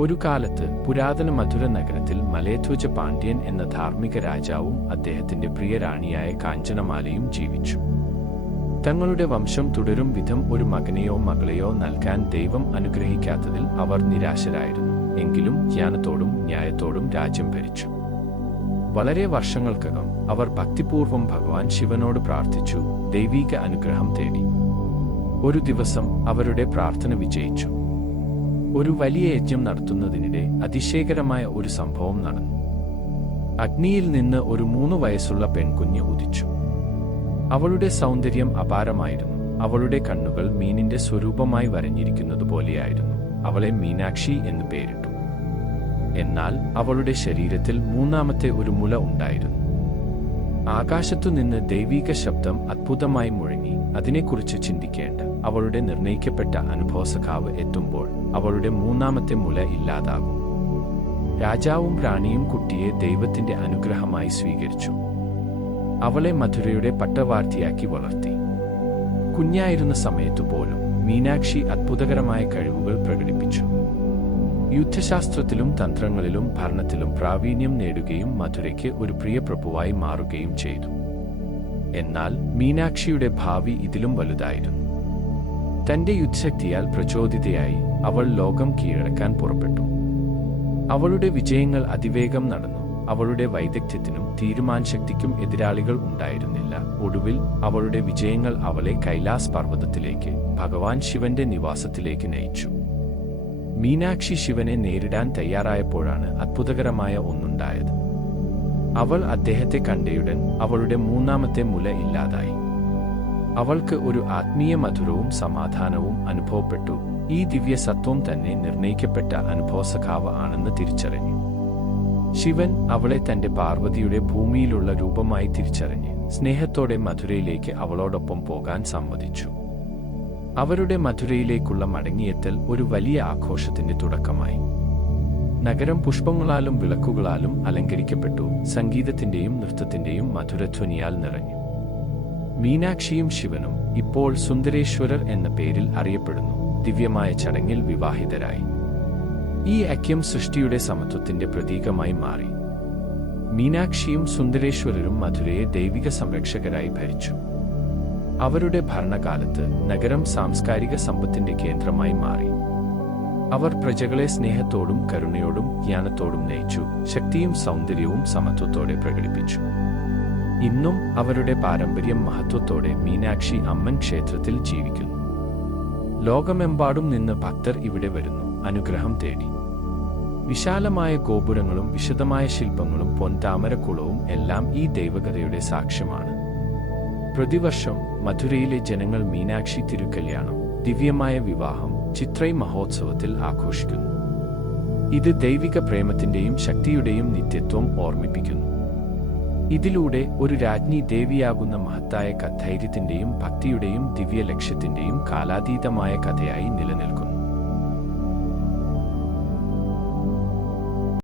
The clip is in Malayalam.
ഒരു കാലത്ത് പുരാതന മധുര നഗരത്തിൽ മലയധ്വജ പാണ്ഡ്യൻ എന്ന ധാർമ്മിക രാജാവും അദ്ദേഹത്തിന്റെ പ്രിയ റാണിയായ കാഞ്ചനമാലയും ജീവിച്ചു. തങ്ങളുടെ വംശം തുടരും വിധം ഒരു മകനെയോ മകളെയോ നൽകാൻ ദൈവം അനുഗ്രഹിക്കാത്തതിൽ അവർ നിരാശരായിരുന്നു. എങ്കിലും ജ്ഞാനത്തോടും ന്യായത്തോടും രാജ്യം ഭരിച്ചു. വളരെ വർഷങ്ങൾക്കകം അവർ ഭക്തിപൂർവം ഭഗവാൻ ശിവനോട് പ്രാർത്ഥിച്ചു ദൈവീക അനുഗ്രഹം തേടി. ഒരു ദിവസം അവരുടെ പ്രാർത്ഥന വിജയിച്ചു. ഒരു വലിയ യജ്ഞം നടത്തുന്നതിനിടെ അതിശയകരമായ ഒരു സംഭവം നടന്നു. അഗ്നിയിൽ നിന്ന് ഒരു മൂന്ന് വയസ്സുള്ള പെൺകുഞ്ഞ് ഉദിച്ചു. അവളുടെ സൗന്ദര്യം അപാരമായിരുന്നു. അവളുടെ കണ്ണുകൾ മീനിന്റെ സ്വരൂപമായി വരഞ്ഞിരിക്കുന്നത് പോലെയായിരുന്നു. അവളെ മീനാക്ഷി എന്ന് പേരിട്ടു. എന്നാൽ അവളുടെ ശരീരത്തിൽ മൂന്നാമത്തെ ഒരു മുല ഉണ്ടായിരുന്നു. ആകാശത്തുനിന്ന് ദൈവീക ശബ്ദം അത്ഭുതമായി മുഴങ്ങി. അതിനെക്കുറിച്ച് ചിന്തിക്കേണ്ട. അവളുടെ നിർണയിക്കപ്പെട്ട അനുഭവസഖാവ് എത്തുമ്പോൾ അവളുടെ മൂന്നാമത്തെ മുല ഇല്ലാതാകും. രാജാവും റാണിയും കുട്ടിയെ ദൈവത്തിന്റെ അനുഗ്രഹമായി സ്വീകരിച്ചു. അവളെ മധുരയുടെ പട്ടവാർത്തിയാക്കി വളർത്തി. കുഞ്ഞായിരുന്ന സമയത്തു പോലും മീനാക്ഷി അത്ഭുതകരമായ കഴിവുകൾ പ്രകടിപ്പിച്ചു. യുദ്ധശാസ്ത്രത്തിലും തന്ത്രങ്ങളിലും ഭരണത്തിലും പ്രാവീണ്യം നേടുകയും മധുരയ്ക്ക് ഒരു പ്രിയപ്രഭുവായി മാറുകയും ചെയ്തു. എന്നാൽ മീനാക്ഷിയുടെ ഭാവി ഇതിലും വലുതായിരുന്നു. തന്റെ യുദ്ധശക്തിയാൽ പ്രചോദിതയായി അവൾ ലോകം കീഴടക്കാൻ പുറപ്പെട്ടു. അവളുടെ വിജയങ്ങൾ അതിവേഗം നടന്നു. അവളുടെ വൈദഗ്ധ്യത്തിനും തീരുമാനശക്തിക്കും എതിരാളികൾ ഉണ്ടായിരുന്നില്ല. ഒടുവിൽ അവളുടെ വിജയങ്ങൾ അവളെ കൈലാസ് പർവതത്തിലേക്ക് ഭഗവാൻ ശിവന്റെ നിവാസത്തിലേക്ക് നയിച്ചു. മീനാക്ഷി ശിവനെ നേരിടാൻ തയ്യാറായപ്പോഴാണ് അത്ഭുതകരമായ ഒന്നുണ്ടായത്. അവൾ അദ്ദേഹത്തെ കണ്ടയുടൻ അവളുടെ മൂന്നാമത്തെ മുല ഇല്ലാതായി. അവൾക്ക് ഒരു ആത്മീയ മധുരവും സമാധാനവും അനുഭവപ്പെട്ടു. ഈ ദിവ്യ സത്വം തന്നെ നിർണയിക്കപ്പെട്ട അനുഭവസഖാവ് ആണെന്ന് തിരിച്ചറിഞ്ഞു. ശിവൻ അവളെ തന്റെ പാർവതിയുടെ ഭൂമിയിലുള്ള രൂപമായി തിരിച്ചറിഞ്ഞ്. സ്നേഹത്തോടെ മധുരയിലേക്ക് അവളോടൊപ്പം പോകാൻ സമ്മതിച്ചു. അവരുടെ മധുരയിലേക്കുള്ള മടങ്ങിയെത്തൽ ഒരു വലിയ ആഘോഷത്തിന്റെ തുടക്കമായി. നഗരം പുഷ്പങ്ങളാലും വിളക്കുകളാലും അലങ്കരിക്കപ്പെട്ടു. സംഗീതത്തിന്റെയും നൃത്തത്തിന്റെയും മധുരധ്വനിയാൽ നിറഞ്ഞു. മീനാക്ഷിയും ശിവനും ഇപ്പോൾ സുന്ദരേശ്വരർ എന്ന പേരിൽ അറിയപ്പെടുന്നു. ദിവ്യമായ ചടങ്ങിൽ വിവാഹിതരായി. ഈ ഐക്യം സൃഷ്ടിയുടെ സമത്വത്തിന്റെ പ്രതീകമായി മാറി. മീനാക്ഷിയും സുന്ദരേശ്വരരും മധുരയെ ദൈവിക സംരക്ഷകരായി ഭരിച്ചു. അവരുടെ ഭരണകാലത്ത് നഗരം സാംസ്കാരിക സമ്പത്തിന്റെ കേന്ദ്രമായി മാറി. അവർ പ്രജകളെ സ്നേഹത്തോടും കരുണയോടും ജ്ഞാനത്തോടും നയിച്ചു ശക്തിയും സൗന്ദര്യവും സമത്വത്തോടെ പ്രകടിപ്പിച്ചു. ഇന്നും അവരുടെ പാരമ്പര്യം മഹത്വത്തോടെ മീനാക്ഷി അമ്മൻ ക്ഷേത്രത്തിൽ ജീവിക്കുന്നു. ലോകമെമ്പാടും നിന്ന് ഭക്തർ ഇവിടെ വരുന്നു അനുഗ്രഹം തേടി. വിശാലമായ ഗോപുരങ്ങളും വിശദമായ ശില്പങ്ങളും പൊൻതാമരക്കുളവും എല്ലാം ഈ ദൈവകഥയുടെ സാക്ഷ്യമാണ്. പ്രതിവർഷം മധുരയിലെ ജനങ്ങൾ മീനാക്ഷി തിരുക്കല്യാണം ദിവ്യമായ വിവാഹം ചിത്രൈ മഹോത്സവത്തിൽ ആഘോഷിക്കുന്നു. ഇത് ദൈവിക പ്രേമത്തിന്റെയും ശക്തിയുടെയും നിത്യത്വം ഓർമ്മിപ്പിക്കുന്നു. ഇതിലൂടെ ഒരു രാജ്ഞി ദേവിയാകുന്ന മഹത്തായ ധൈര്യത്തിന്റെയും ഭക്തിയുടെയും ദിവ്യ ലക്ഷ്യത്തിന്റെയും കാലാതീതമായ കഥയായി നിലനിൽക്കുന്നു.